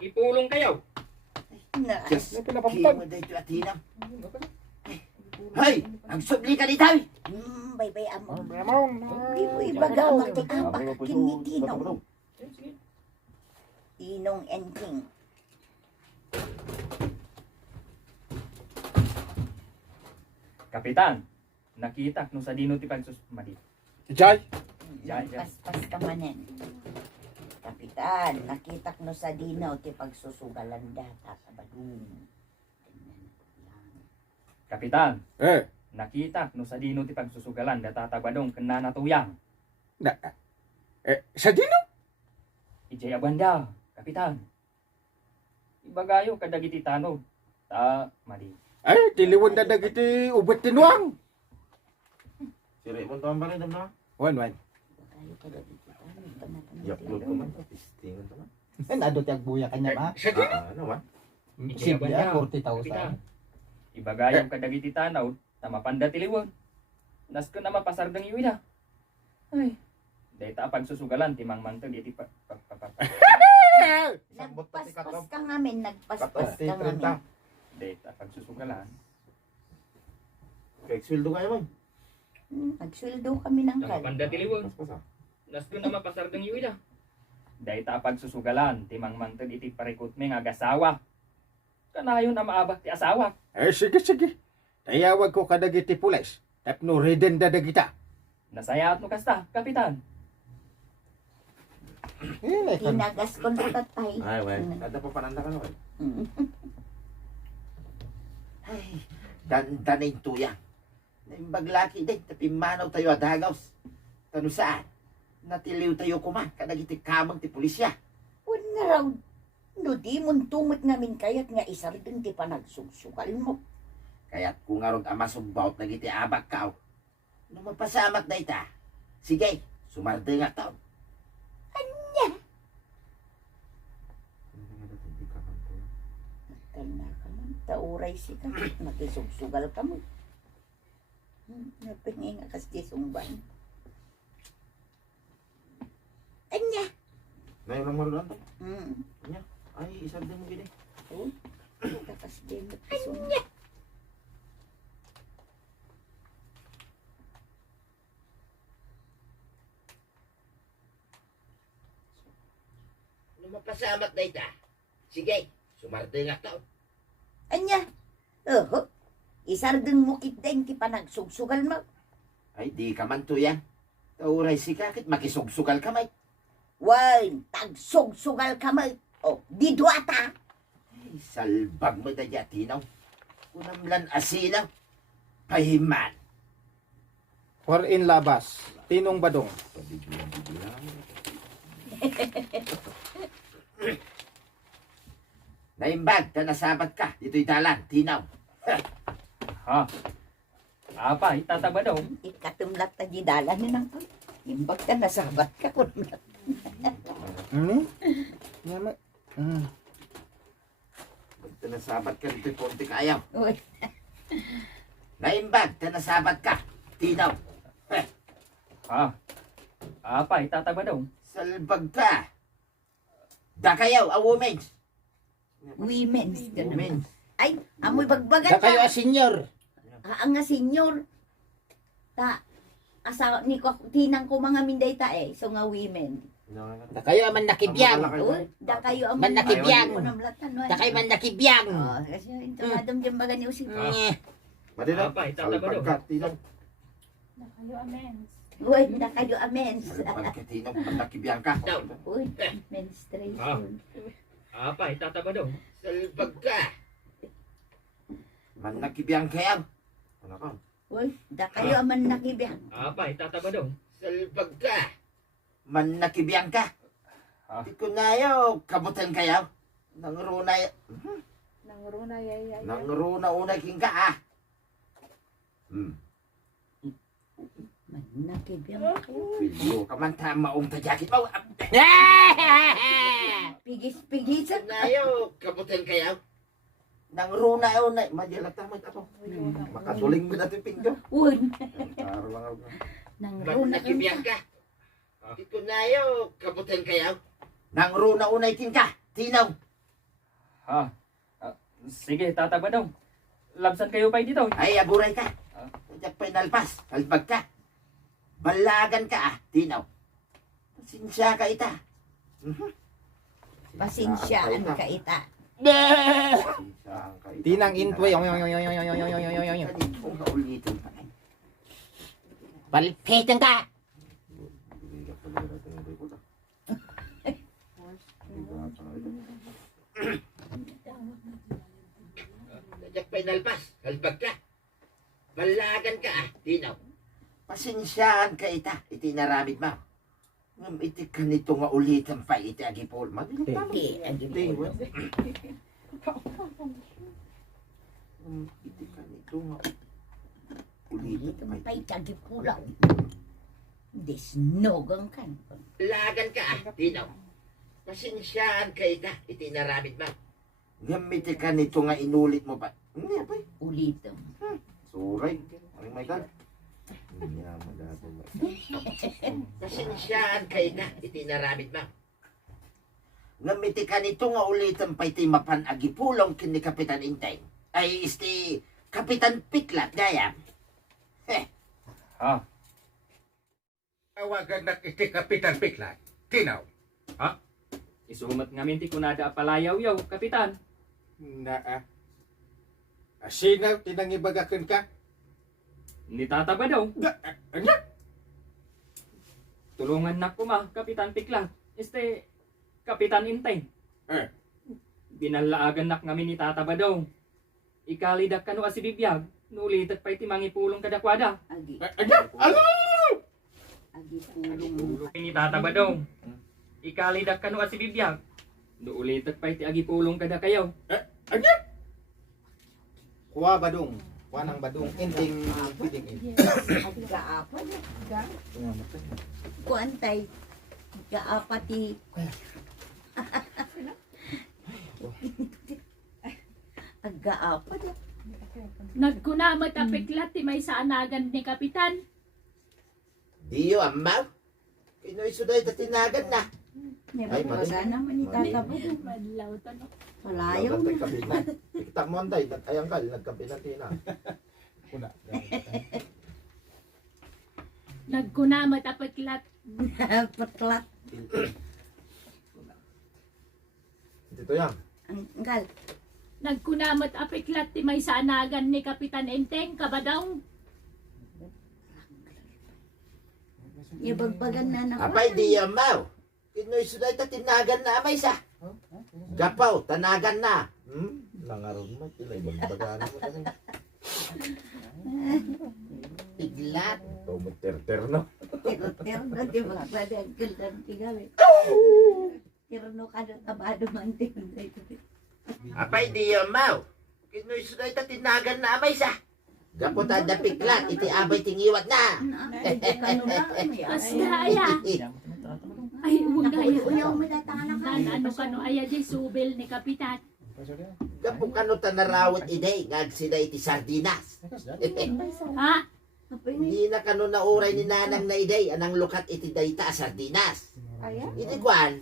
ipulong kayo. Na. Just May pinapaputag. kimo dito atina. Hay, ang subli ka dito. Bay amo. Amon. Di mo ibaga makikabak kinitinong. Tinong and king. Kapitan, nakita nung sa dino ti pagsusmadi. Jay. Yan. Paspas ka manen. Kapitan, nakita no sa dinaw ti pagsusugalan data sa badung. Kapitan, Eh. nakita nung sa dino ti pagsusugalan datatabadong kena natuyang. Sa dino? Ijay abanda, kapitan. Ibagayo kadagiti tanod. Ta, madi. Ay, tiliwan na dagiti ubet tinuang. Si Raymond to ba rin na? Wan. Kayo ka dito. Yaplot ko man. Istingan to man. Nado tiyag buya kanya ma. Ano man? Simple Ijay abanda, 40,000. kapitan. Ibagayo kadagiti tanod. Tamapanda tiliwan. Nasko na mapasardang iwida. Ay, dahita pagsusugalan timang mangtag iti Nagpaspas ka ngamin, nagpaspas ka ngamin. dahita pagsusugalan. Kaya sweldo kayo man. Nagsweldo kami ng kal. Tamapanda tiliwan. Nasko na mapasardang iwida. Dahita pagsusugalan timang mangtag iti parikot nga agasawa. Kanayon na maabak ti asawa. Eh, sige. Tayawag ko kadagiti pulis. Tapno reden da dagita. Nasayaat mo kasta, kapitan. Hinagas ko na tatay. Ay, wey. Kada pa pananda ka na, wey. Ay, dandanin tuya. Naibaglaki din, tapi manaw tayo adagaws. Tano saan? Natiliw tayo kuma, kadagiti kamang ti pulisya. Huwag nga raw. No di mong tumot ngamin kayat nga isardin ti panagsugsukal mo. Kaya't kung nga ron amasumbaut na giti abak kao. Nung mapasamak na ita, sige, sumarde nga tao. Kanya ka man, tauray si ka. Nakisugsugal ka mo. Napingin nga kasi sumban. Anya. Ngayon lang marulan to. Hmm. Ay, isarde mo gini. Oh, kakas din sumban. Nung mapasamak na ita, sige, sumarde nga tao. Anya. Isardin mo kiteng ti panagsugsukal mo. Ay, di ka man tuyan. Tauray si kakit, makisugsugal ka may. Wal, tagsugsugal ka mo. Oh, di duata. Ay, salbag mo na yatinaw. Kunamlan asinaw. Pahiman. For in labas. Tinong badong. Pabiglang. Naimbag, nasabat ka. Dito'y dalan, tinaw. Ha? Apa, itataba daw. Ikatumlat na gidalan ni nang to. Imbag ka nasabat ka kun. Nyama. Pag nasabat ka, dito'y konti kayaw. Uy, Naimbag, nasabat ka. Tinaw. Ha? Apa, itataba daw. Salbag ka. Dakayaw, a women's. women's ganun. Women's. Ay, amoy bagbagan Da kayo ka. a senior. Ang nga senyor. Ta asa ni ko tinang ko mga minday ta eh. So nga women. Da kayo man nakibiyang. Uy, da kayo ang Man nakibiyang. Kunamlatan no. Da kayo man nakibiyang. Oh, kasi ito madam jam baga ni usip. Madina. Apa, itataba daw. Salbag ka, tinaw. Nakayo amens. Uy, da kayo amens. Salbag ka, tinaw. Pag nakibiyang ka. Uy, menstruation. Apa, itataba daw. Salbag ka. Man nakibiyang kayaw. Ano ka? Uy, da kayo aman nakibiyang. Apa, itataba daw. Salbag ka. Man nakibiyang ka. Ha? Di ko na yaw, kabutan kayaw. Nangruna, Nangruna yaya. nangruna unay king ka ah. Man nakibiyang kayo. Video ka man tamaong tajakit mo. Pigis-pigis. Na yaw, kabutan kayaw. Nangruna unay. Majalata mo ito. Makatuling mo natin pinggo. Uy, Araw-araw. nang Man runa nakibiyang ka. Di ko na yaw, kabutan kayaw. Nangruna unay king ka. Tinaw. Ha? Sige, Tata Badong. Labsan kayo pa dito. Ay, aburay ka. Kaya pinalpas, kalbag ka. Balagan ka tinaw. Pasensya ka ita. Pasensyaan ka ita. Pasensyaan ka ita. Tinang intoy. Kung kaulitin pa. Palpitan ka! Kaya pinalpas, kalbag ka. Balagan ka tinaw. Pasensyaan ka ita. Iti naramid mo. Ngam iti ka nito nga ulitin pa iti agipol. Mabilang Di, agi po. Iti ka nito nga ulitin Dito pa pa itagi pulaw. Disnogang kan. Lagan ka tinaw. Pasensyaan ka ita. Iti naramid mo. Gamiti ka nito nga inulit mo pa. Hindi pa. Ulito. Suray. Oh my God. Pasensyaan ka ita. Iti naramid mo. Gamiti ka nito nga ulitin pa iti mapan agipulong kini Kapitan Inteng. Ay isti Kapitan Piklat gaya. Ha? Awagan na iti Kapitan Piklat. Tinaw. Isumat nga minti kunada apalayaw-yaw, Kapitan. Asinaw, tinangibagakan ka. Ni Tata Badong. Ano? Tulungan na ko ma, Kapitan Pikla. Kapitan Inteng. Binalaagan nak ngamin ni Tata Badong. Ikalidak ka no asibibiyag. Nuulitat pa iti mangipulong kadakwada. Agi. Ano? Agi pulong. Ni Tata Badong. Ikalidak ka no asibibiyag. Nuulitat pa iti agipulong kada kayaw. Kuha badong. Kuha ng badong. Ending pwedeng Agi kaapat. Kuantay. Kaapati. Agaapat. Nagkunamat apiklat ti may saanagan ni Kapitan. Diyo amaw. Pinoy suday tatinagan na. Ay, baga naman ni Tata Badong. Madlaw to no. Palayaw Daw na. kabinan. Kita mo anday. Ayang kal. Nagkabinan tina. Nagkunamat apiklat. Patlat. Dito yan. Ang gal. Nagkunamat apiklat ti may saanagan ni Kapitan Enteng Kabadong. Ibagbagan na na. Apay diyo amaw. Pinoy suday tatinagan na amay sa. Gapaw. Tanagan na. Langaron mo. Tila ibang bagaan mo kasi. Piglat. Ito mo ter-ter no. Tiro-tiro na di magbagan. Galan tigawi. Tiro ka na tabado man tiro. Apay diyo amaw. Pinoy suday tatinagan na amay sa. Gapo tanda piklat. Iti abay tingiwat na. Basta aya. Ay, huwag na aya. Uyaw mo na tahanan ka. Ano kano aya di subil ni Kapitan. Gapo kano tanarawat iday. Ngagsida iti sardinas. Ha? Hindi na kano nauray ni nanang na iday. Anang lukat iti dayta sardinas. Hindi kwan.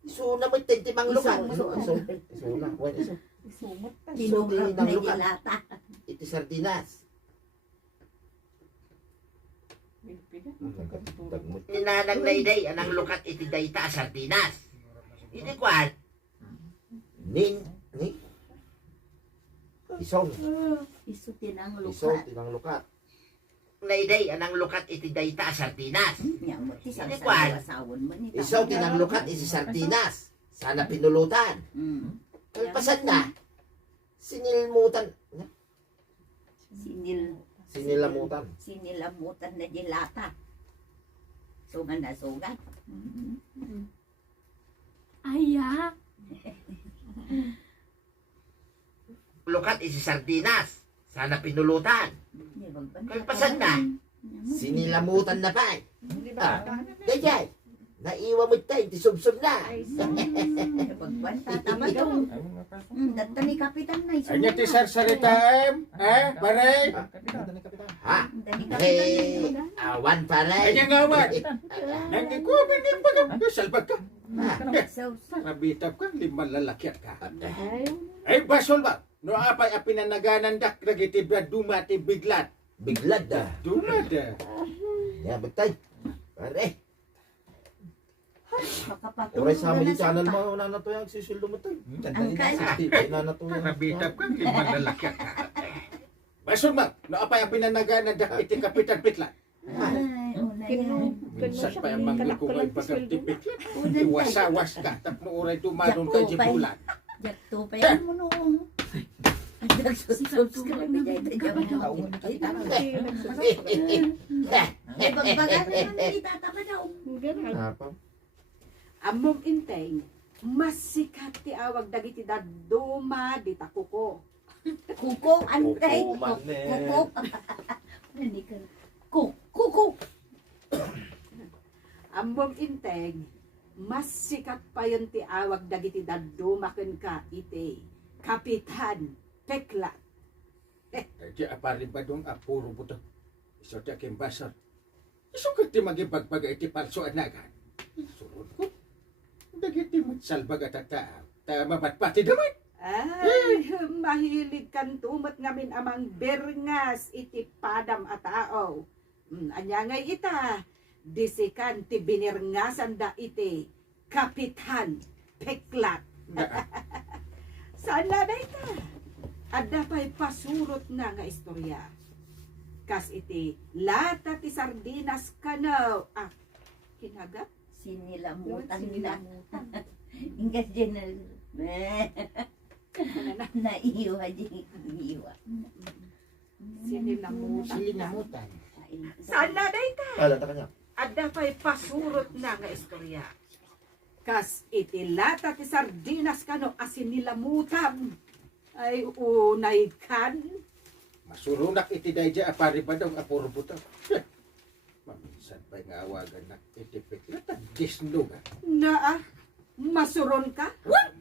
Isuna mo tintimang lukat. Isuna. Wen iso. Tinugap na gilata. Iti sardinas. Ni nanang na iday. Anang lukat iti dayta sardinas. Hindi kwan. Nin. Isong. Isutin ang Isong lukat. tinang lukat. Na iday. Anang lukat iti dayta sardinas. Nyamot ti Hindi sa kwan. asawon mo ni. Isaw tinang lukat iti sardinas. Sana pinulutan. Kalpasan na. Sinilmutan. Sinilamutan. Sinilamutan na gilata. Sugan na sugan. Aya. Lukat iti sardinas. Sana pinulutan. Kalpasan na. Sinilamutan na pa. Gayay. Naiwa mo tayo. Iti subsub na. Pagkwanta tama to. Data ni Kapitan na. Anya ti sarsaritaem? Pare? Ha? Dani Hey. Kapitan. Awan pare. Anya nga awan? Nangikuha ba ng baga? Salbag ka. So, Rabitab ka, limang lalaki ka. Ay, Ay, basol ba? No apay apinanaganan dak dagiti brad dumati biglat. Biglad da. Dumada. Ya, betay. Pare. makapatulog Oray sa na amin sa channel pa. mo, nanato yung sisildo mo tayo. Ang kal- Nanato yung... Rabitab ka, limang lalaki ka. Basol ba? No apay apinanaganan dak iti kapitan biglat. Ay, una yan. Minsan pa yung manggol ko kay pagkati biglat. Una yan. Iwasawas ka, tapno oray tumadon kay jibulan. Jakto pa yan mo noong. Subscribe na dyan. Ay, bagbagan na naman itatama daw. Amom inteng, mas sikat ti awag dagiti daduma di takuko. Kuko, ano tayo? Kuko man, eh. Kuko. Kuko. Amom inteng, mas sikat pa yun ti awag dagiti daduma ken ka ite. Kapitan Peklat. Di apari ba dong apuro buto. Iso ti aking basar. Iso ka ti magibagbag iti palso anagan. Surod ko. Dagiti mo salbag at tata. Mabatpati daman. Ay, mahilig kan tumat ngamin amang berngas iti padam a tao. Anya ngay ita, disikan ti binirngasan da iti Kapitan Peklat. Saan na ita? Adda pa'y pasurot na nga istorya. Kas iti, lata ti sardinas kanaw. Ah, kinagat? Sinilamutan nila. Ingas dyan na. Naiwa dyan. Naiwa. Sinilamutan. Silinamutan. Saan na ita? Kala ta kanya. Adda pa'y pasurot na nga istorya. Kas iti lata ti sardinas kano asin nilamutan. Ay unay kan. Masurunak iti dayja apari ba dong apuro buto. Maminsan pa'y nga awagan na iti piklat at disno nga. Na masuron ka?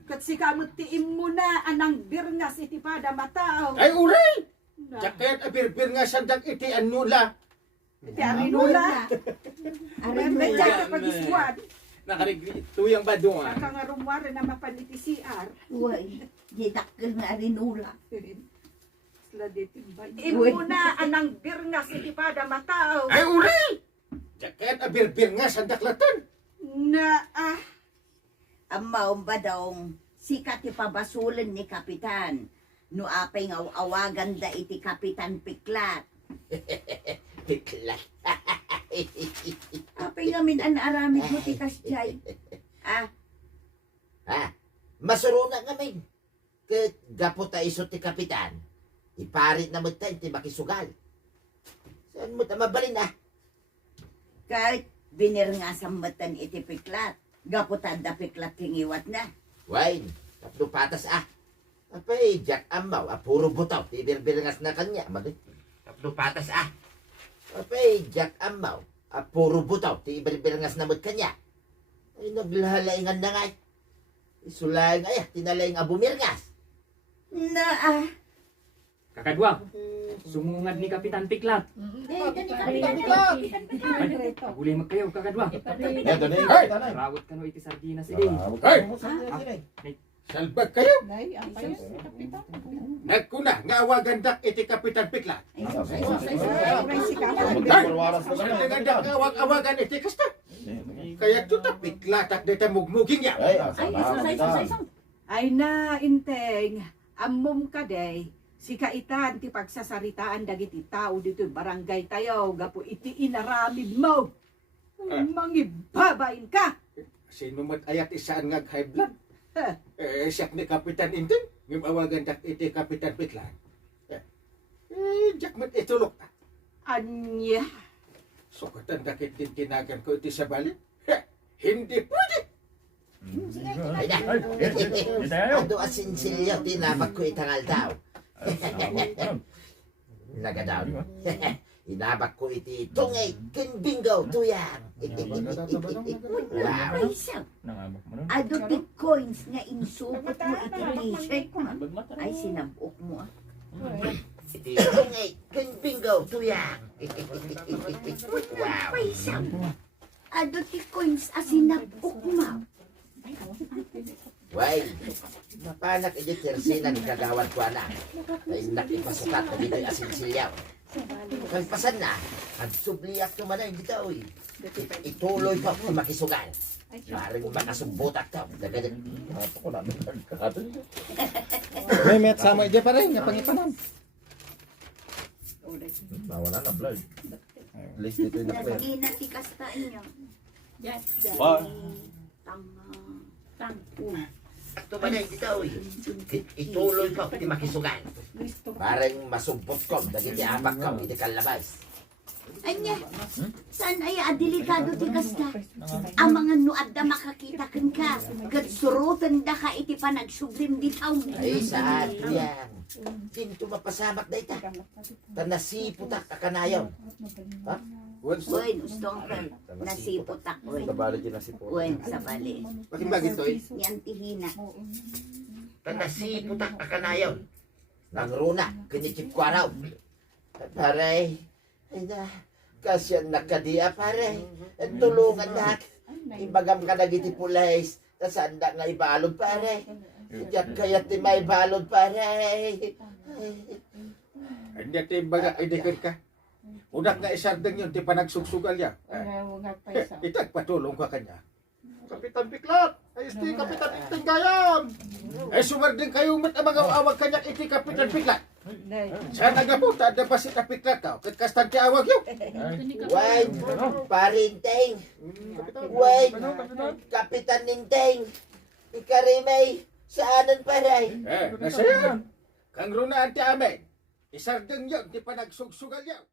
Kat si kamot tiim mo na anang birngas iti pada matao. Ay uray! Na, Jaket abirbir nga sandak iti anula. iti arinula. Arinula Arinula. ka pag-iswad. Nakarigli tuyang ba doon? Saka nga rumwari na mapaniti CR. Uy, di dakkel nga rinula. Imo na anang birngas iti pada matao. Ay uray! Jaket abirbir nga sandak latan. Na Ang maong ba daw, sikat ipabasulan ni Kapitan. No apay nga awagan da iti Kapitan Piklat. Biglat. Apay ngamin an aramid mo ti kasjay. Ah, Masuruna kami. Ket gapo ta iso ti kapitan. Iparit na mo tayo ti makisugal. Saan mo ta mabalin ah? kahit binirngasang matan iti Piklat. Gaputan da Piklat tingiwat na. Wine, tapno patas ah. Apay, Jack Amaw, puro butaw, tibir-birngas na kanya. Tapno patas ah. Apay, Jack Amaw, puro butaw, tibir-birngas na mag kanya. Ay, naglahalaingan na nga. Isulay nga tinalayang abumirngas. Na Kakadwa, sumungad ni Kapitan Piklat. Ay, paguli magkayo, kakadwa. Rawat ka no iti sardinas iti. Salbag kayo. Nagkuna nga awagan dak iti Kapitan Piklat. Sandagan dak nga awagan iti kasta. Kaya tuta Piklat at dita mugmuging ya. ay na inteng. Amom ka day. Si kaitan ti pagsasaritaan dagiti tao dito barangay tayo. Gapo iti inaramid mo. Ay, mangibabain ka. Sino mat ayat isaan nga high blood? Siyak ni Kapitan Inting. Ngim awagan dak iti Kapitan Piklat. Jack mat itulok ta. Anya. Sukatan dakit din tinagan ko iti sa balik. Hindi pwede. Ay na. Ado asinsilyo, tinabag ko itangal daw. Nagadaw. Inabak ko iti tungay, bingo, tuyang. Wow. ay siyang. Ado ti coins nga insupot mo iti t-shirt mo. Ay sinabok mo ah. Iti tungay, bingo, tuyang. Wow. Ay siyang. Ado ti coins asinabok mo. Way, mapanak iti tersinan kagawad ko na. Ay nakipasukat na dito'y asin silyaw. Kalpasan na, at subliak ko man ay dito, uy. Ituloy pa ko makisugal. Parang makasumbutak ka. Dagadag. Ako na, May met sama ije pa rin, nga pangipanan. Nawala na, blood. List dito yung na-play. Lagi na ti kastaan niyo. Yes. Tanga. Ito man ay dito, uy. Ituloy pa ko makisugal. Parang masumpot ko. Dagiti apak ka, hindi ka labas. Anya, saan ay adelikado ti kasta? Ang mga nuad na makakita kan ka. Gagsurutan da ka iti panagsublim di taon. Ay, saan yan? Tinto mapasamak na ita. Tanasiputak akanayaw. Uy, ustong ka. Nasiputak, uy. Sabali din nasiputak. Uy, sabali. Bakit to eh? Yan tihina. Tanasiputak akanayaw. Nang runa, kinichip ko araw. Paray, ay na, kasyan nakadia paray. Tulungan na. Ibagam ka nagiti pulays. Tasanda nga ibalod paray. Diyak kaya't di may balod paray. Hindi ati baga idikit ka. Udak nga isardeng yun, di pa nagsugsugal ya. Itag patulong ka kanya. Kapitan Piklat! Ay, iti Kapitan Inting Gayam! Ay, sumarding kayo mat ang mga awag kanya iti Kapitan Piklat. Saan nagapunta, ada pa si Kapiklat ka? Kastag ti awag yun. Wait, parinteng. Wait, Kapitan Ninteng. Ikarimay, saanan paray? Nasa yan. Kang runaan ti amin. Isardeng yun, di pa nagsugsugal yan.